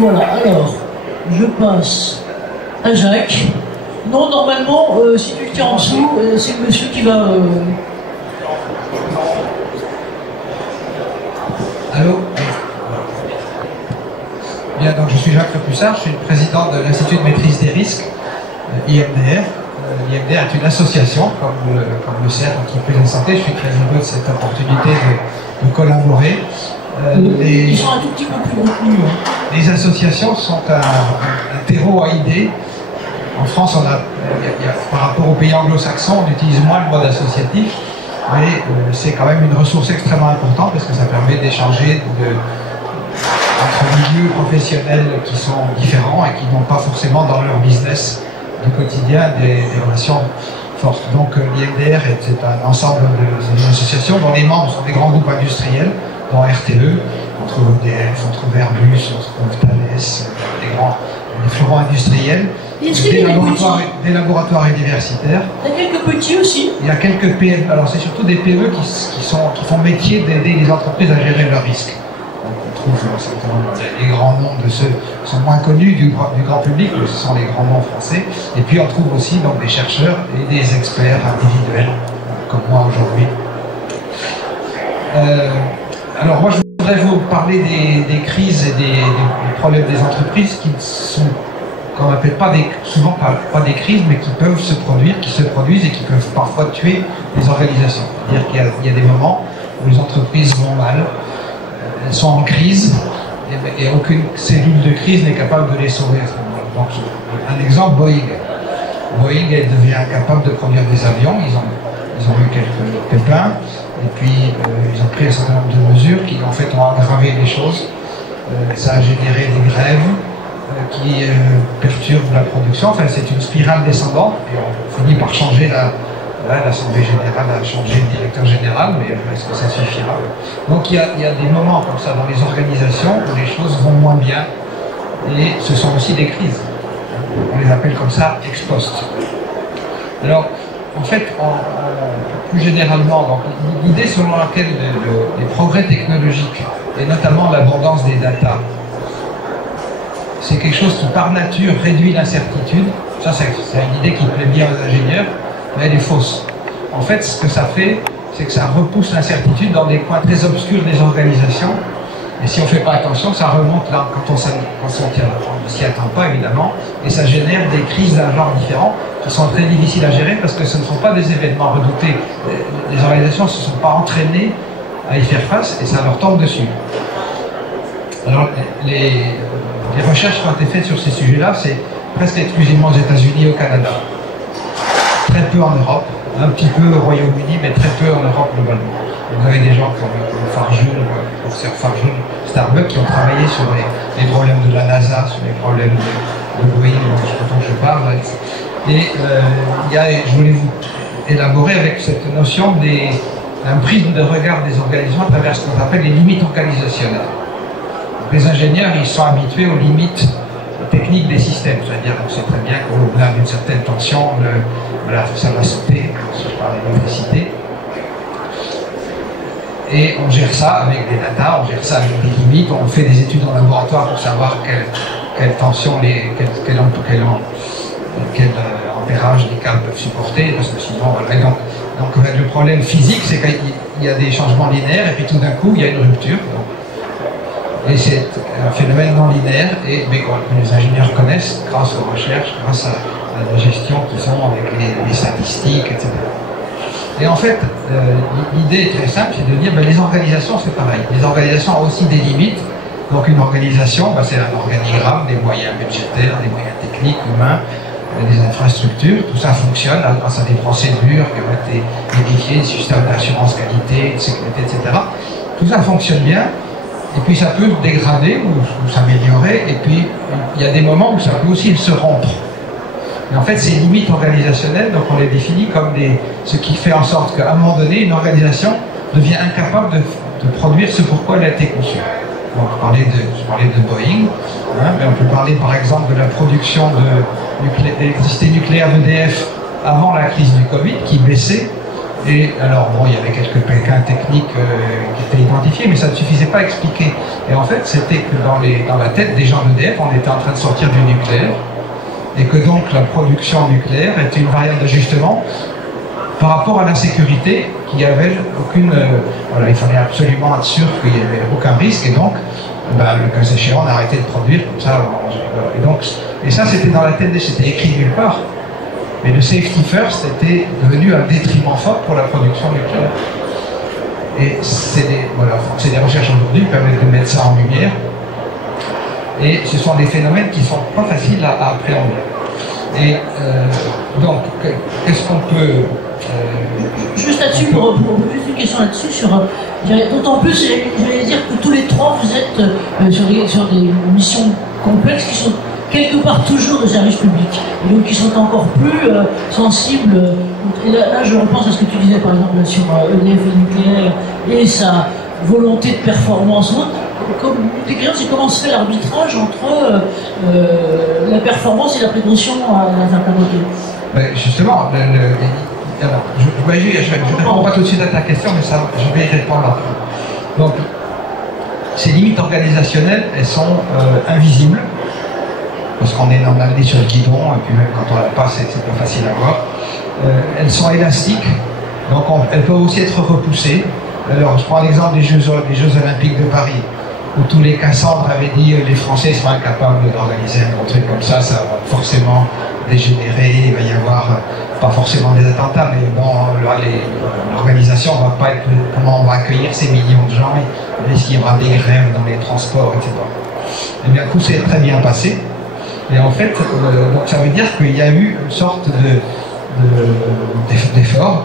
Voilà, alors, je passe à Jacques. Non, normalement, si tu le tiens en dessous, c'est le monsieur qui va... Allô? Bien, donc je suis Jacques Lepussard, je suis le président de l'Institut de maîtrise des risques, IMDR. L'IMDR est une association, comme le CERF, qui fait la santé. Je suis très heureux de cette opportunité de collaborer. Ils sont un tout petit peu plus retenus. Hein. Les associations sont un terreau à idées. En France, par rapport aux pays anglo-saxons, on utilise moins le mode associatif, mais c'est quand même une ressource extrêmement importante parce que ça permet d'échanger entre milieux professionnels qui sont différents et qui n'ont pas forcément dans leur business du quotidien des relations fortes. Donc l'IMDR est un ensemble d'associations dont les membres sont des grands groupes industriels, dont RTE, entre EDF, entre Airbus, entre Thales, des fleurons industriels, des laboratoires universitaires. Il y a quelques petits aussi. Il y a quelques PME, alors c'est surtout des PME qui font métier d'aider les entreprises à gérer leurs risques. On trouve les grands noms de ceux qui sont moins connus du grand public, ce sont les grands noms français. Et puis on trouve aussi donc, des chercheurs et des experts individuels, comme moi aujourd'hui. Alors moi je voudrais vous parler des crises et des problèmes des entreprises qui sont, qu'on n'appelle souvent pas des crises, mais qui peuvent se produire, qui se produisent et qui peuvent parfois tuer les organisations. C'est-à-dire qu'il y a des moments où les entreprises vont mal, elles sont en crise, et aucune cellule de crise n'est capable de les sauver à ce moment-là. Donc, un exemple, Boeing. Boeing devient incapable de produire des avions, ils ont eu quelques pépins, et puis ils ont pris un certain nombre de mesures qui en fait ont aggravé les choses. Ça a généré des grèves qui perturbent la production. Enfin, c'est une spirale descendante, et on finit par changer l'Assemblée générale a changé le directeur général, mais est-ce que ça suffira? Donc il y a des moments comme ça dans les organisations où les choses vont moins bien, et ce sont aussi des crises. On les appelle comme ça ex post. Alors, en fait, plus généralement, l'idée selon laquelle les progrès technologiques, et notamment l'abondance des data, c'est quelque chose qui par nature réduit l'incertitude. Ça, c'est une idée qui plaît bien aux ingénieurs, mais elle est fausse. En fait, ce que ça fait, c'est que ça repousse l'incertitude dans des coins très obscurs des organisations. Et si on ne fait pas attention, ça remonte là, quand on ne s'y attend pas, évidemment, et ça génère des crises d'un genre différent qui sont très difficiles à gérer parce que ce ne sont pas des événements redoutés. Les organisations ne se sont pas entraînées à y faire face et ça leur tombe dessus. Alors, les recherches qui ont été faites sur ces sujets-là, c'est presque exclusivement aux États-Unis et au Canada. Très peu en Europe, un petit peu au Royaume-Uni, mais très peu en Europe globalement. Vous avez des gens comme Farjul, le professeur Farjul, Starbuck, qui ont travaillé sur les problèmes de la NASA, sur les problèmes de Boeing, dont je parle. Et je voulais vous élaborer avec cette notion d'un prisme de regard des organisations à travers ce qu'on appelle les limites organisationnelles. Donc, les ingénieurs, ils sont habitués aux limites techniques des systèmes, c'est-à-dire on sait très bien qu'au-delà d'une certaine tension, ça va sauter, je parle d'électricité. Et on gère ça avec des data, on gère ça avec des limites, on fait des études en laboratoire pour savoir quelle tension, quel ampérage les câbles peuvent supporter, parce que sinon, voilà. Donc le problème physique, c'est qu'il y a des changements linéaires, et puis tout d'un coup, il y a une rupture. Et c'est un phénomène non linéaire, mais que les ingénieurs connaissent grâce aux recherches, grâce à la gestion qu'ils ont avec les statistiques, etc. Et en fait, l'idée est très simple, c'est de dire les organisations, c'est pareil. Les organisations ont aussi des limites. Donc une organisation, c'est un organigramme, des moyens budgétaires, des moyens techniques, humains, des infrastructures. Tout ça fonctionne grâce à des procédures qui ont été modifiées, des systèmes d'assurance qualité, de sécurité, etc. Tout ça fonctionne bien. Et puis ça peut dégrader ou s'améliorer. Et puis il y a des moments où ça peut aussi se rompre. Mais en fait, ces limites organisationnelles, donc on les définit comme ce qui fait en sorte qu'à un moment donné, une organisation devient incapable de produire ce pourquoi elle a été conçue. Donc, je parlais de Boeing, mais on peut parler par exemple de la production d'électricité nucléaire d'EDF avant la crise du Covid, qui baissait, Et alors, bon, il y avait quelques cas techniques qui étaient identifiés, mais ça ne suffisait pas à expliquer. Et en fait, c'était que dans la tête des gens d'EDF, on était en train de sortir du nucléaire, et que donc la production nucléaire était une variable d'ajustement par rapport à la sécurité, qu'il n'y avait aucune... voilà, il fallait absolument être sûr qu'il n'y avait aucun risque, et donc, le cas échéant, on a arrêté de produire, comme ça, et ça, c'était dans la tête c'était écrit nulle part. Mais le safety first était devenu un détriment fort pour la production nucléaire. Et c'est des recherches aujourd'hui qui permettent de mettre ça en lumière. Et ce sont des phénomènes qui ne sont pas faciles à appréhender. Et donc, qu'est-ce qu'on peut... juste là-dessus, pour juste une question là-dessus, d'autant plus, j'allais dire que tous les trois, vous êtes sur des missions complexes qui sont quelque part toujours de service public, et donc qui sont encore plus sensibles. Et là, je repense à ce que tu disais par exemple sur EDF et nucléaire et sa volonté de performance. Comme une des questions, c'est comment se fait l'arbitrage entre la performance et la précaution à l'interpréter. Justement, alors, je ne réponds pas tout de suite à ta question, mais je vais y répondre après. Donc, ces limites organisationnelles, elles sont invisibles, parce qu'on est normalement sur le guidon, et puis même quand on la passe, c'est pas facile à voir. Elles sont élastiques, donc elles peuvent aussi être repoussées. Alors, je prends l'exemple des Jeux Olympiques de Paris, où tous les Cassandres avaient dit les Français sont incapables d'organiser un truc comme ça va forcément dégénérer, il va y avoir pas forcément des attentats, mais dans l'organisation, on va pas être comment on va accueillir ces millions de gens, il y aura des grèves dans les transports, etc. Et bien, tout s'est très bien passé. Et en fait, donc ça veut dire qu'il y a eu une sorte d'effort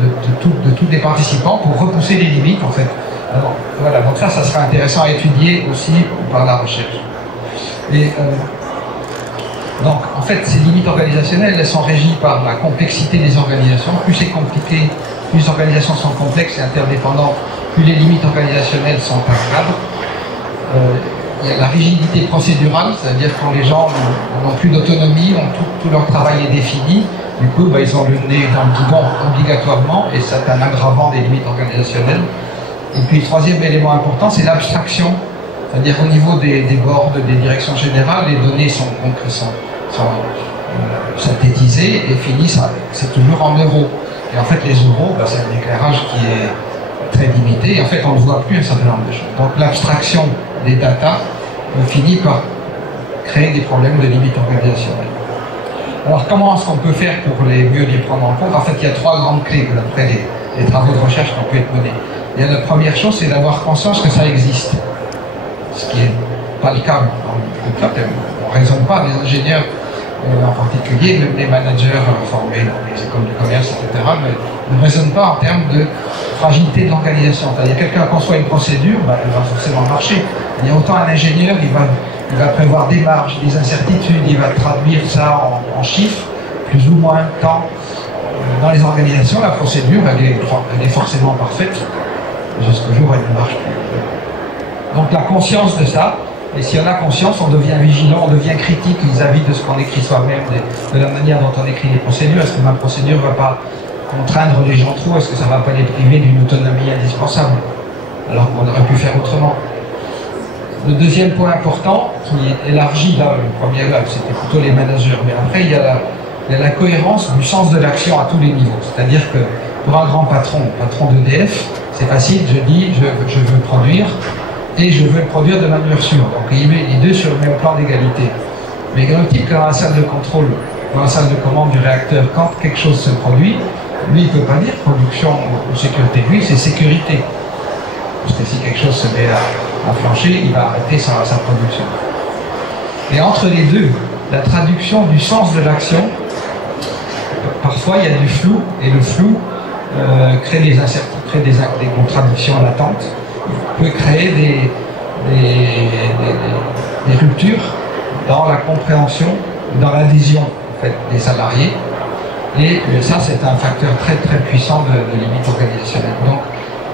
de tous les participants pour repousser les limites, en fait. Alors, voilà, donc ça sera intéressant à étudier aussi par la recherche. Et donc, en fait, ces limites organisationnelles, elles sont régies par la complexité des organisations. Plus c'est compliqué, plus les organisations sont complexes et interdépendantes, plus les limites organisationnelles sont un cadre. Il y a la rigidité procédurale, c'est-à-dire quand les gens n'ont plus d'autonomie, tout leur travail est défini, du coup ils ont le nez dans le guidon obligatoirement, et c'est un aggravant des limites organisationnelles. Et puis le troisième élément important, c'est l'abstraction, c'est-à-dire au niveau des boards, des directions générales, les données sont synthétisées et finissent, c'est toujours en euros. Et en fait les euros, c'est un éclairage qui est très limité, et en fait on ne voit plus un certain nombre de choses. Donc l'abstraction des datas finit par créer des problèmes de limites organisationnelles. Alors comment est-ce qu'on peut faire pour mieux les prendre en compte? En fait, il y a trois grandes clés d'après les travaux de recherche qui ont pu être menés. Et la première chose, c'est d'avoir conscience que ça existe. Ce qui n'est pas le cas. On ne raisonne pas, les ingénieurs en particulier, même les managers formés dans les écoles de commerce, etc., ne raisonnent pas en termes de fragilité de l'organisation. C'est-à-dire quelqu'un conçoit une procédure, elle va forcément marcher. Il y a autant un ingénieur, il va prévoir des marges, des incertitudes, il va traduire ça en chiffres, plus ou moins temps. Dans les organisations, la procédure, elle est forcément parfaite, jusqu'au jour où elle ne marche plus. Donc la conscience de ça, et si on a conscience, on devient vigilant, on devient critique vis-à-vis de ce qu'on écrit soi-même, de la manière dont on écrit les procédures. Est-ce que ma procédure ne va pas contraindre les gens trop? Est-ce que ça ne va pas les priver d'une autonomie indispensable, alors qu'on aurait pu faire autrement? Le deuxième point important, qui élargit, là, le premier là, c'était plutôt les managers, mais après il y a la cohérence du sens de l'action à tous les niveaux. C'est-à-dire que pour un grand patron d'EDF, c'est facile, je dis je veux produire, et je veux le produire de manière sûre. Donc il met les deux sur le même plan d'égalité. Mais il y a un type qui est dans la salle de contrôle, dans la salle de commande du réacteur, quand quelque chose se produit, lui il ne peut pas dire production ou sécurité, lui c'est sécurité. Parce que si quelque chose se met à flancher, il va arrêter sa production. Et entre les deux, la traduction du sens de l'action, parfois il y a du flou, et le flou crée des incertitudes, crée des contradictions latentes, peut créer des ruptures dans la compréhension, dans l'adhésion en fait, des salariés. Et ça, c'est un facteur très très puissant de limite organisationnelle. Donc,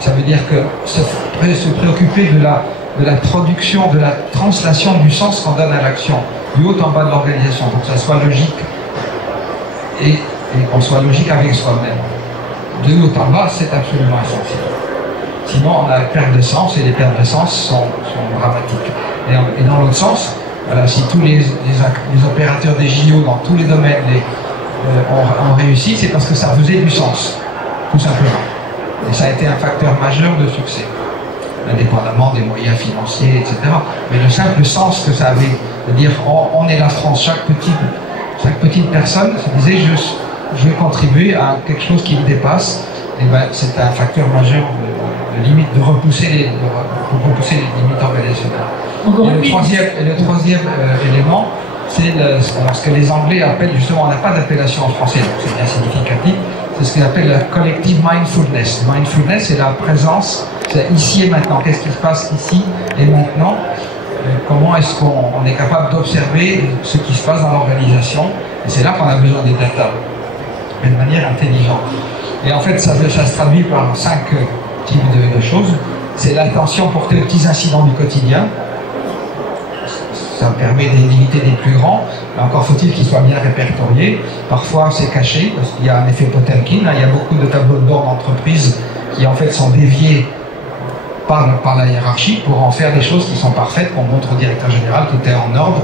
ça veut dire que se préoccuper de la production, de la translation du sens qu'on donne à l'action, du haut en bas de l'organisation, pour que ça soit logique et et qu'on soit logique avec soi-même. De haut en bas, c'est absolument essentiel. Sinon, on a une perte de sens, et les pertes de sens sont dramatiques. Et dans l'autre sens, voilà, si tous les opérateurs des JO dans tous les domaines ont réussi, c'est parce que ça faisait du sens, tout simplement. Et ça a été un facteur majeur de succès, indépendamment des moyens financiers, etc. Mais le simple sens que ça avait, de dire on est la France, chaque petite personne se disait je vais contribuer à quelque chose qui me dépasse, et ben, c'est un facteur majeur de repousser les limites organisationnelles. Et le troisième élément, c'est ce que les Anglais appellent, justement, on n'a pas d'appellation en français, donc c'est bien significatif, c'est ce qu'ils appellent la collective mindfulness. Mindfulness, c'est la présence, c'est ici et maintenant. Qu'est-ce qui se passe ici et maintenant? Comment est-ce qu'on est capable d'observer ce qui se passe dans l'organisation? Et c'est là qu'on a besoin des data, mais de manière intelligente. Et en fait, ça se traduit par 5 types de choses. C'est l'attention portée aux petits incidents du quotidien. Ça permet d'éviter des plus grands. Encore faut-il qu'ils soient bien répertoriés. Parfois, c'est caché, parce qu'il y a un effet Potemkin. Il y a beaucoup de tableaux de bord d'entreprise qui, en fait, sont déviés par la hiérarchie pour en faire des choses qui sont parfaites, qu'on montre au directeur général, tout est en ordre.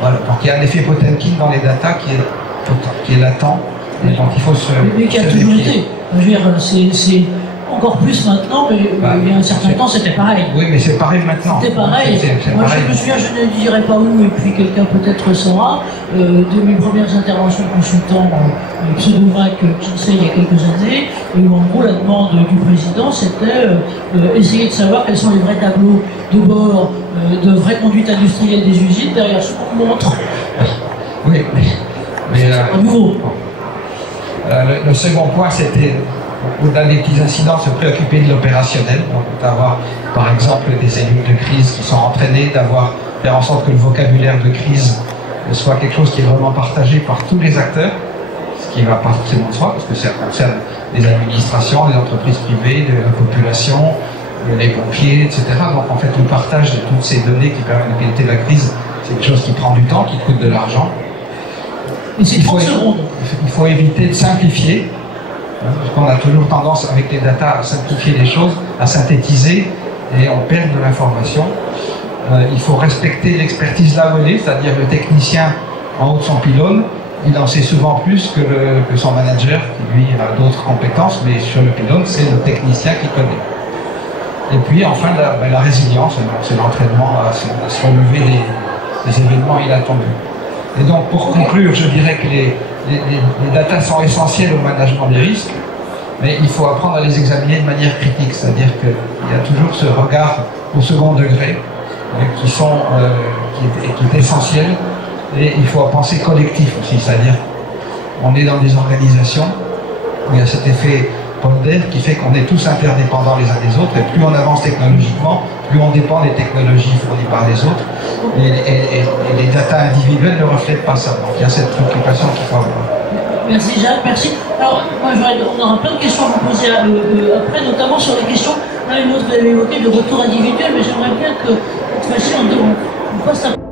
Voilà. Donc, il y a un effet Potemkin dans les datas qui est latent. Et donc, il faut mais qui a toujours été. Je veux dire, c'est encore plus maintenant, mais il y a un certain temps, c'était pareil. Oui, mais c'est pareil maintenant. C'était pareil. Moi, pareil. je me souviens, je ne dirai pas où, et puis quelqu'un peut-être saura, de mes premières interventions consultant pseudo-vac Kinsey il y a quelques années, où en gros, la demande du président, c'était essayer de savoir quels sont les vrais tableaux de bord, de vraie conduite industrielle des usines, derrière ce qu'on montre. Oui, mais à nouveau. Le second point, c'était, au-delà des petits incidents, se préoccuper de l'opérationnel, donc d'avoir par exemple des cellules de crise qui sont entraînées, faire en sorte que le vocabulaire de crise soit quelque chose qui est vraiment partagé par tous les acteurs, ce qui ne va pas forcément de soi, parce que ça concerne les administrations, les entreprises privées, la population, les pompiers, etc. Donc en fait, le partage de toutes ces données qui permettent de piloter la crise, c'est quelque chose qui prend du temps, qui coûte de l'argent. Il faut éviter de simplifier, parce qu'on a toujours tendance avec les datas à simplifier les choses, à synthétiser, et on perd de l'information. Il faut respecter l'expertise là où elle est, c'est-à-dire le technicien en haut de son pylône, il en sait souvent plus que son manager, qui lui a d'autres compétences, mais sur le pylône, c'est le technicien qui connaît. Et puis enfin, la résilience, c'est l'entraînement à se relever des événements inattendus. Et donc, pour conclure, je dirais que les datas sont essentielles au management des risques, mais il faut apprendre à les examiner de manière critique, c'est-à-dire qu'il y a toujours ce regard au second degré qui est essentiel, et il faut penser collectif aussi, c'est-à-dire on est dans des organisations où il y a cet effet Ponder qui fait qu'on est tous interdépendants les uns des autres, et plus on avance technologiquement, plus on dépend des technologies fournies par les autres, et les datas individuelles ne reflètent pas ça. Donc il y a cette préoccupation qu'il faut avoir. Merci Jacques, merci. Alors, moi, on aura plein de questions à vous poser après, notamment sur les questions, l'un et l'autre, vous avez évoqué le retour individuel, mais j'aimerais bien que cette fois-ci, on passe à...